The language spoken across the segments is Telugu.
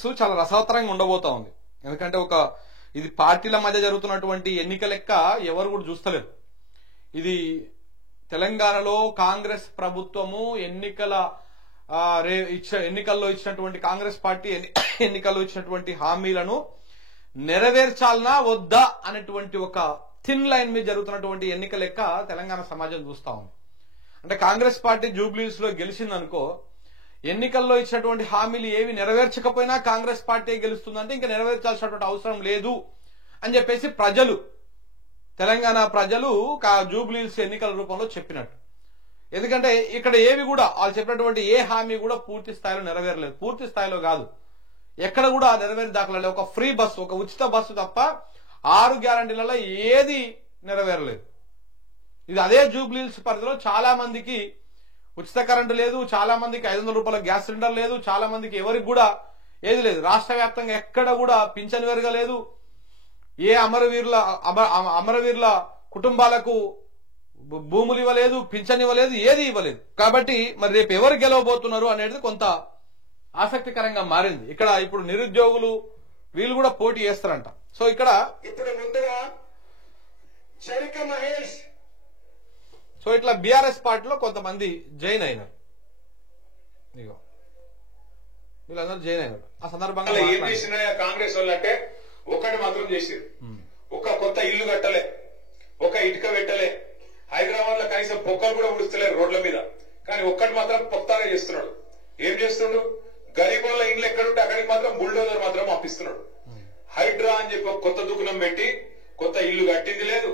జూబ్లీహిల్స్ చాలా రసవత్తరంగా ఉండబోతా ఉంది. ఎందుకంటే ఇది పార్టీల మధ్య జరుగుతున్నటువంటి ఎన్నిక లెక్క ఎవరు కూడా చూస్తలేరు. ఇది తెలంగాణలో కాంగ్రెస్ ప్రభుత్వము ఎన్నికల్లో ఇచ్చినటువంటి కాంగ్రెస్ పార్టీ ఎన్నికల్లో ఇచ్చినటువంటి హామీలను నెరవేర్చాలనా వద్దా అనేటువంటి ఒక థిన్ లైన్ మీద జరుగుతున్నటువంటి ఎన్నిక లెక్క తెలంగాణ సమాజం చూస్తా ఉంది. అంటే కాంగ్రెస్ పార్టీ జూబ్లీహిల్స్ లో గెలిచిందనుకో, ఎన్నికల్లో ఇచ్చినటువంటి హామీలు ఏవి నెరవేర్చకపోయినా కాంగ్రెస్ పార్టీ గెలుస్తుందంటే ఇంకా నెరవేర్చాల్సినటువంటి అవసరం లేదు అని చెప్పేసి తెలంగాణ ప్రజలు జూబ్లీహిల్స్ ఎన్నికల రూపంలో చెప్పినట్టు. ఎందుకంటే ఇక్కడ ఏవి కూడా వాళ్ళు చెప్పినటువంటి ఏ హామీ కూడా పూర్తి స్థాయిలో నెరవేరలేదు. పూర్తి స్థాయిలో కాదు, ఎక్కడ కూడా నెరవేరి దాఖలేదు. ఒక ఫ్రీ బస్సు, ఒక ఉచిత బస్సు తప్ప 6 గ్యారంటీలలో ఏది నెరవేరలేదు. ఇది అదే జూబ్లీహిల్స్ పరిధిలో చాలా మందికి ఉచిత కరెంటు లేదు, చాలా మందికి 500 రూపాయల గ్యాస్ సిలిండర్ లేదు, చాలా మందికి ఎవరికి కూడా ఏది లేదు. రాష్ట్ర వ్యాప్తంగా ఎక్కడ కూడా పింఛన్ పెరగలేదు. ఏ అమరవీరుల కుటుంబాలకు భూములు ఇవ్వలేదు, పింఛన్ ఇవ్వలేదు, ఏది ఇవ్వలేదు. కాబట్టి మరి రేపు ఎవరు గెలవబోతున్నారు అనేది కొంత ఆసక్తికరంగా మారింది. ఇక్కడ ఇప్పుడు నిరుద్యోగులు వీళ్ళు కూడా పోటీ చేస్తారంట. సో ఇక్కడ ఇప్పుడు ముందుగా చరిక మహేష్, సో ఇట్లా బీఆర్ఎస్ పార్టీలో కొంతమంది జాయిన్ అయినారు. ఇగో వీళ్ళందరూ జాయిన్ అయినారు. ఆ సందర్భంగా ఏం చేసిన కాంగ్రెస్ వాళ్ళు అంటే ఒకటి మాత్రం చేసారు. ఒక కొత్త ఇల్లు కట్టలే, ఒక ఇటుక పెట్టలే, హైదరాబాద్ లో కనీసం పొక్కలు కూడా ఉడుస్తలేరు రోడ్ల మీద. కానీ ఒక్కటి మాత్రం కొత్తగా చేస్తున్నాడు. ఏం చేస్తున్నాడు? గరీబోళ్ళ ఇండ్లు ఎక్కడుంటే అక్కడికి మాత్రం బుల్డోజర్ మాత్రం పంపిస్తున్నాడు. హైడ్రా అని చెప్పి కొత్త దుకాణం పెట్టి కొత్త ఇల్లు కట్టింది లేదు,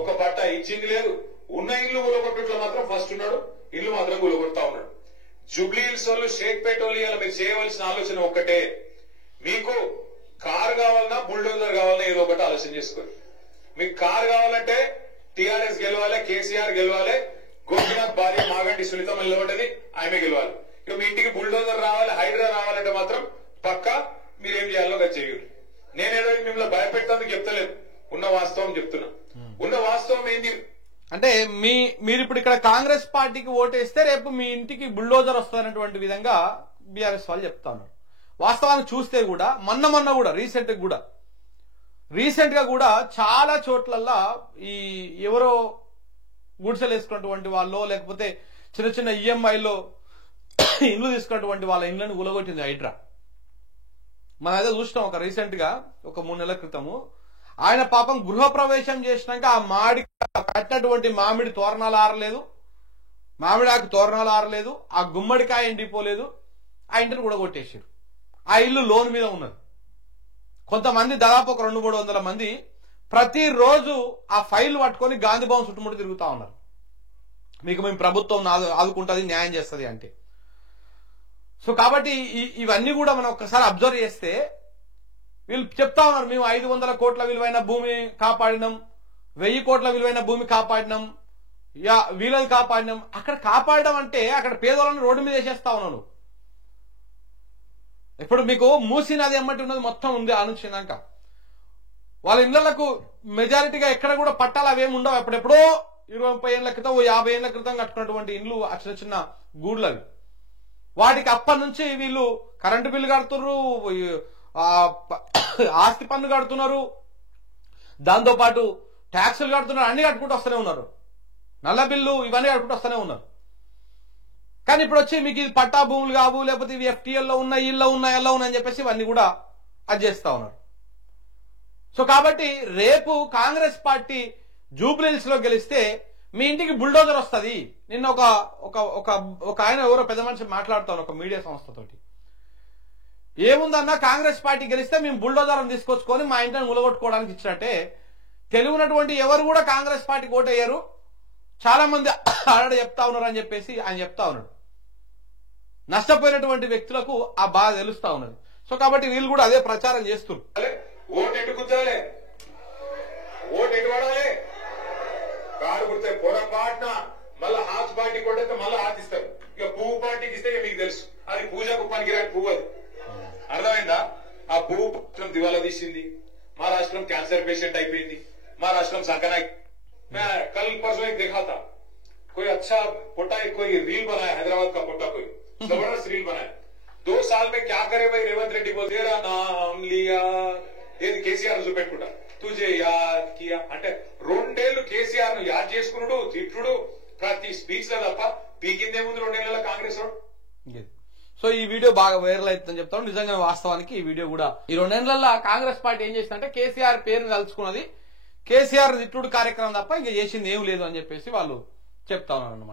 ఒక పట్టా ఇచ్చింది లేదు. ఉన్న ఇల్లు కూలగొట్టుట్లో మాత్రం ఫస్ట్ ఉన్నాడు, ఇల్లు మాత్రం కూలగొడతా ఉన్నాడు. జూబ్లీహిల్స్ వాళ్ళు, షేక్పేట వాళ్ళు ఇలా మీరు చేయవలసిన ఆలోచన ఒక్కటే. మీకు కారు కావాలన్నా బుల్డోజర్ కావాలన్నా ఏదో ఒకటి ఆలోచన చేసుకోండి. మీకు కారు కావాలంటే టీఆర్ఎస్ గెలవాలి, కేసీఆర్ గెలవాలి, గోపీనాథ్ భార్య మాగంటి సునీత నిలబడ్డది, ఆమె గెలవాలి. ఇక మీ ఇంటికి బుల్డోజర్ రావాలి, హైడ్రా రావాలంటే మాత్రం పక్కా మీరేం చేయాలో అది చేయండి. నేనేదో మిమ్మల్ని భయపెట్టడానికి చెప్తలేదు, ఉన్న వాస్తవం చెప్తున్నా. ఉన్న వాస్తవం ఏంది అంటే మీరు ఇప్పుడు ఇక్కడ కాంగ్రెస్ పార్టీకి ఓటేస్తే రేపు మీ ఇంటికి బుల్డోజర్ వస్తుందన్నటువంటి విధంగా బీఆర్ఎస్ వాళ్ళు చెప్తా ఉన్నారు. వాస్తవాన్ని చూస్తే కూడా మొన్న కూడా రీసెంట్ గా కూడా చాలా చోట్లల్లా ఈ ఎవరో గుడిసెలు వేసుకున్నటువంటి వాళ్ళు, లేకపోతే చిన్న చిన్న ఈఎంఐలో ఇండ్లు తీసుకున్నటువంటి వాళ్ళ ఇండ్లను కూలగొట్టింది హైడ్రా. మనం అయితే చూసినాం ఒక రీసెంట్ గా ఒక 3 నెలల క్రితము. ఆయన పాపం గృహప్రవేశం చేసినాక ఆ కట్టినటువంటి మామిడి తోరణాలు ఆరలేదు, మామిడాకు తోరణాలు ఆరలేదు, ఆ గుమ్మడికాయ ఎండిపోలేదు, ఆ ఇంటిని కూడా కొట్టేసారు. ఆ ఇల్లు లోన్ మీద ఉన్నది. కొంతమంది దాదాపు ఒక 200-300 మంది ప్రతిరోజు ఆ ఫైల్ పట్టుకొని గాంధీ భవన్ చుట్టుముట్టు తిరుగుతా ఉన్నారు. మీకు మేము ప్రభుత్వం ఆదుకుంటుంది, న్యాయం చేస్తుంది అంటే. సో కాబట్టి ఇవన్నీ కూడా మనం ఒక్కసారి అబ్జర్వ్ చేస్తే వీళ్ళు చెప్తా ఉన్నారు, మేము 500 కోట్ల విలువైన భూమి కాపాడినాం, 1000 కోట్ల విలువైన భూమి కాపాడినాం, వీళ్ళని కాపాడినాం. అక్కడ కాపాడడం అంటే అక్కడ పేదోళ్ళని రోడ్డు మీద వేసేస్తా ఉన్నాను. ఇప్పుడు మీకు మూసీ నది ఎమ్మటి ఉన్నది మొత్తం ఉంది ఆనుంచినాక. వాళ్ళ ఇళ్లకు మెజారిటీగా ఎక్కడ కూడా పట్టాలు అవేమి ఉండవు. ఎప్పుడెప్పుడో 20-30 ఏళ్ల క్రితం, 50 ఏళ్ల క్రితం కట్టుకున్నటువంటి ఇండ్లు, చిన్న చిన్న గూడ్లు అవి. వాటికి అప్పటి నుంచి వీళ్ళు కరెంటు బిల్లు కడుతున్నారు, ఆస్తి పన్ను కడుతున్నారు, దాంతోపాటు ట్యాక్సులు కడుతున్నారు, అన్ని కట్టుకుంటూ వస్తూనే ఉన్నారు. నల్ల బిల్లు ఇవన్నీ కట్టుకుంటూ వస్తూనే ఉన్నారు. కానీ ఇప్పుడు వచ్చి మీకు ఇది పట్టా భూములు కావు, లేకపోతే ఇవి ఎఫ్టీఎల్లో ఉన్నాయి, ఇళ్ళ ఉన్నాయి, ఎలా ఉన్నాయని చెప్పేసి ఇవన్నీ కూడా అది చేస్తా ఉన్నారు. సో కాబట్టి రేపు కాంగ్రెస్ పార్టీ జూబ్లీహిల్స్ లో గెలిస్తే మీ ఇంటికి బుల్డోజర్ వస్తుంది. నిన్న ఒక ఆయన ఎవరో పెద్ద మనిషి మాట్లాడుతాను ఒక మీడియా సంస్థతోటి. ఏముందన్నా కాంగ్రెస్ పార్టీ గెలిస్తే మేము బుల్డోజర్ తీసుకొచ్చుకొని మా ఇంటిని ములగొట్టుకోవడానికి ఇచ్చినట్టే. తెలివినటువంటి ఎవరు కూడా కాంగ్రెస్ పార్టీకి ఓటయ్యారు, చాలా మంది ఆల్రెడీ చెప్తా ఉన్నారు అని చెప్పేసి ఆయన చెప్తా ఉన్నాడు. నష్టపోయినటువంటి వ్యక్తులకు ఆ బాధ తెలుస్తా ఉన్నది. సో కాబట్టి వీళ్ళు కూడా అదే ప్రచారం చేస్తున్నారు. ఓటు ఎటు గుద్దాలి, ఓటు ఎటు పడాలి, కారు గుర్తే పొరపాటున మళ్ళా హాత్ పార్టీ కొట్టేస్తే మళ్ళీ హాత్ ఇస్తారు. ఇక పువ్వు పార్టీకి ఇస్తే మీకు తెలుసు అది పూజకు పనికిరాని పువ్వు. అది అర్థమైందా? ఆ పువ్వు రాష్ట్రం దివాలా తీసింది, మా రాష్ట్రం క్యాన్సర్ పేషెంట్ అయిపోయింది, మా రాష్ట్రం సంకనా. कल परसों एक देखा था, कोई अच्छा पोटा कोई रील बनाया, हैदराबाद का पोटा कोई जबरदस्त रील बनाया. 2 साल में क्या करे भाई रेवंत రెడ్డి बोल तेरा नाम लिया ఏది కేసీఆర్ చూపెట్టుకుంటా తుజే యాద్ కియా అంటే 2 ఏళ్లు కేసీఆర్ ను యాద్ చేసుకున్నాడు తిట్టుడు ప్రతి స్పీచ్ లో తప్ప పీకిందే ముందు 2 ఏళ్ల కాంగ్రెస్ వాడు. సో ఈ వీడియో బాగా వైరల్ అవుతుందని చెప్తాను. నిజంగా వాస్తవానికి ఈ వీడియో కూడా ఈ 2 ఏళ్లలో కాంగ్రెస్ పార్టీ ఏం చేసిందంటే కేసీఆర్ పేరుని తలుచుకున్నది, కేసీఆర్ తిట్టుడు కార్యక్రమం తప్ప ఇంకా చేసింది ఏం లేదు అని చెప్పేసి వాళ్ళు చెప్తా ఉన్నారు అన్నమాట.